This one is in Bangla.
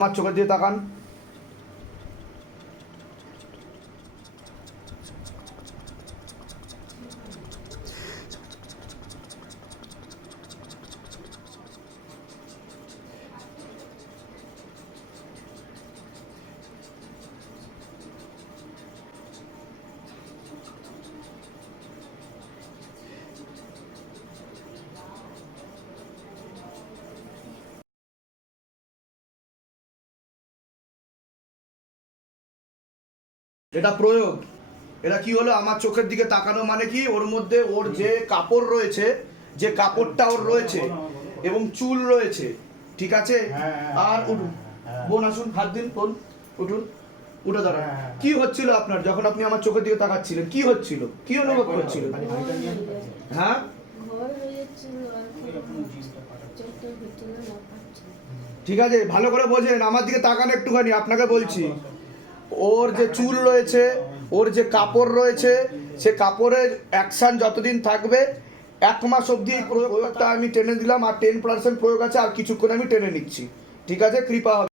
আমার চোখের দিকে তাকান। এটা প্রয়োগ। এটা কি হলো, আমার চোখের দিকে তাকানো মানে কি, ওর মধ্যে ওর যে কাপড় রয়েছে, যে কাপড়টা ওর রয়েছে এবং চুল রয়েছে, ঠিক আছে। আর উঠুন বোন, আসুন, হাত দিন বোন, উঠুন, উঠে দাঁড়ান। কি হচ্ছিল আপনার যখন আপনি আমার চোখের দিকে তাকাচ্ছিলেন? কি হচ্ছিল, কি অনুভব করছিলেন? হ্যাঁ, ঠিক আছে, ভালো করে বোঝেন, আমার দিকে তাকান একটুখানি, আপনাকে বলছি। ওর যে চুল রয়েছে, ওর যে কাপড় রয়েছে, সে কাপড়ের অ্যাকশন যতদিন থাকবে, 1 মাস অবধি এই প্রয়োগটা আমি টেনে দিলাম, আর 10% প্রয়োগ আছে, আর কিছুক্ষণ আমি টেনে নিচ্ছি, ঠিক আছে, কৃপা হবে।